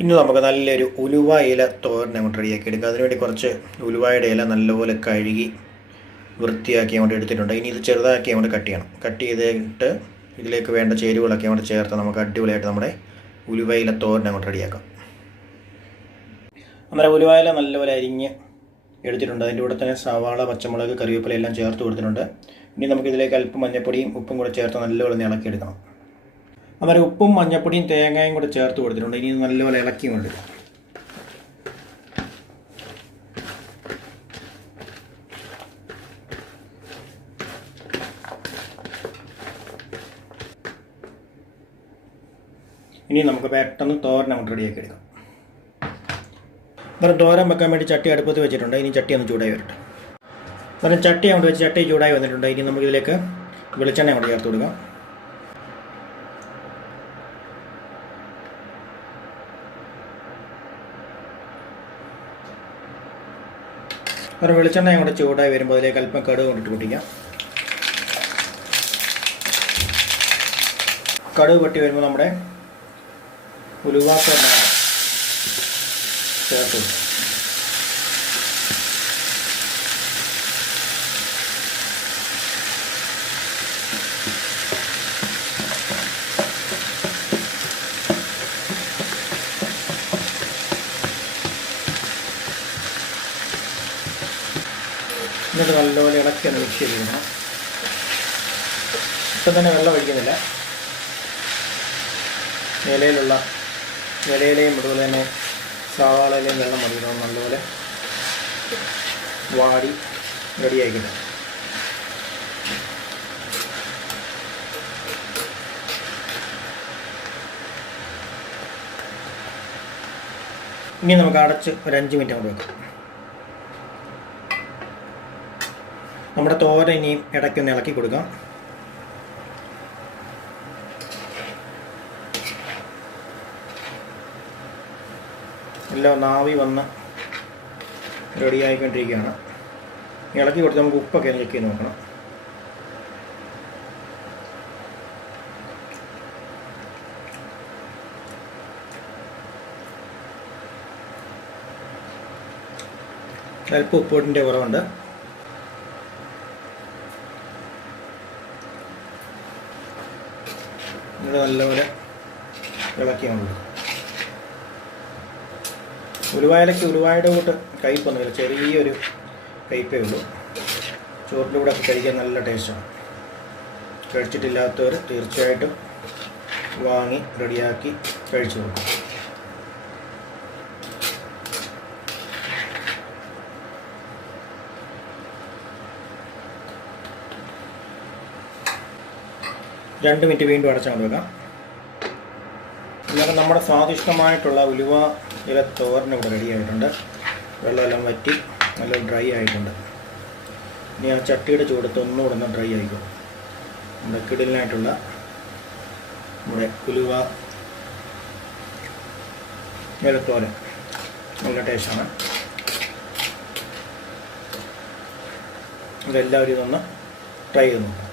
ഇനി നമുക്ക് നല്ലൊരു ഉലുവ ഇല തോരൻ അങ്ങോട്ട് റെഡിയാക്കി എടുക്കാം. അതിനുവേണ്ടി കുറച്ച് ഉലുവയുടെ ഇല നല്ലപോലെ കഴുകി വൃത്തിയാക്കി അങ്ങോട്ട് എടുത്തിട്ടുണ്ട്. ഇനി ഇത് ചെറുതാക്കി അങ്ങോട്ട് കട്ട് ചെയ്യണം. കട്ട് ചെയ്തിട്ട് ഇതിലേക്ക് വേണ്ട ചേരുവകളൊക്കെ അങ്ങോട്ട് ചേർത്ത് നമുക്ക് അടിപൊളിയായിട്ട് നമ്മുടെ ഉലുവ ഇല തോരൻ അങ്ങോട്ട് റെഡിയാക്കാം. നമ്മുടെ ഉലുവ ഇല നല്ലപോലെ അരിഞ്ഞ് എടുത്തിട്ടുണ്ട്. അതിൻ്റെ കൂടെ തന്നെ സവാള, പച്ചമുളക്, കറിവേപ്പില എല്ലാം ചേർത്ത് കൊടുത്തിട്ടുണ്ട്. ഇനി നമുക്കിതിലേക്ക് അല്പം മഞ്ഞപ്പൊടിയും ഉപ്പും കൂടെ ചേർത്ത് നല്ലപോലെ ഇളക്കിയെടുക്കണം. അന്നേരം ഉപ്പും മഞ്ഞപ്പൊടിയും തേങ്ങയും കൂടെ ചേർത്ത് കൊടുത്തിട്ടുണ്ട്. ഇനി നല്ലപോലെ ഇളക്കി കൊണ്ടിരിക്കും. ഇനി നമുക്ക് പെട്ടെന്ന് തോരൻ അങ്ങോട്ട് റെഡിയാക്കി എടുക്കാം. അന്നേരം തോരൻ വെക്കാൻ വേണ്ടി ചട്ടി അടുപ്പത്ത് വെച്ചിട്ടുണ്ട്. ഇനി ചട്ടി ഒന്ന് ചൂടായി വരട്ടെ. അന്നേരം ചട്ടി അങ്ങോട്ട് വെച്ച് ചട്ടി ചൂടായി വന്നിട്ടുണ്ട്. ഇനി നമുക്കിതിലേക്ക് വെളിച്ചെണ്ണ അങ്ങോട്ട് ചേർത്ത് കൊടുക്കാം. ഒരു വെളിച്ചെണ്ണ അങ്ങോട്ട് ചൂടായി വരുമ്പോൾ അതിലേക്ക് അല്പം കടുക് കൊണ്ടിട്ട് പൊട്ടിക്കാം. കടുക് പൊട്ടി വരുമ്പോൾ നമ്മുടെ ഉലുവ ചേർത്ത് എന്നിട്ട് നല്ലപോലെ ഇളക്കി ഒന്ന് മിക്സ് ചെയ്തിടണം. ഇപ്പം തന്നെ വെള്ളം ഒഴിക്കുന്നില്ല. ഇലയിലെയും അതുപോലെ തന്നെ സവാളയിലെയും വെള്ളം മതിക്കണം. നല്ലപോലെ വാടി റെഡിയാക്കിയിട്ട് ഇനി നമുക്ക് അടച്ച് ഒരു 5 മിനിറ്റ് അങ്ങോട്ട് വെക്കാം. നമ്മുടെ തോരൻ ഇനിയും ഇടയ്ക്കൊന്ന് ഇളക്കി കൊടുക്കാം. എല്ലാം നാവി വന്ന് റെഡിയായിക്കൊണ്ടിരിക്കുകയാണ്. ഇളക്കി കൊടുത്ത് നമുക്ക് ഉപ്പൊക്കെ ചെക്ക് ചെയ്ത് നോക്കണം. അല്പം ഉപ്പിൻ്റെ കുറവുണ്ട്. ഇത് നല്ലപോലെ ഇളക്കിയാണ്. ഉലുവായിലയ്ക്ക് ഉലുവായുടെ കൂട്ട് കയ്പ്പൊന്നുമില്ല, ചെറിയൊരു കയ്പേ ഉള്ളൂ. ചോറിൻ്റെ കൂടെ ഒക്കെ കഴിക്കാൻ നല്ല ടേസ്റ്റാണ്. കഴിച്ചിട്ടില്ലാത്തവർ തീർച്ചയായിട്ടും വാങ്ങി റെഡിയാക്കി കഴിച്ചു നോക്കും. രണ്ട് മിനിറ്റ് വീണ്ടും അടച്ചാൽ വെക്കാം. അന്നേരം നമ്മുടെ സ്വാദിഷ്ടമായിട്ടുള്ള ഉലുവ ഇല തോരൻ ഇവിടെ റെഡി ആയിട്ടുണ്ട്. വെള്ളമെല്ലാം വറ്റി നല്ല ഡ്രൈ ആയിട്ടുണ്ട്. ഇനി ആ ചട്ടിയുടെ ചൂടത്ത് ഒന്നുകൂടെ ഒന്ന് ഡ്രൈ ആയിക്കോളും. നമ്മുടെ കിടലിനായിട്ടുള്ള നമ്മുടെ ഉലുവ ഇലത്തോരൻ നല്ല ടേസ്റ്റാണ്. ഇതെല്ലാവരും ഇതൊന്ന് ട്രൈ ചെയ്ത് നോക്കാം.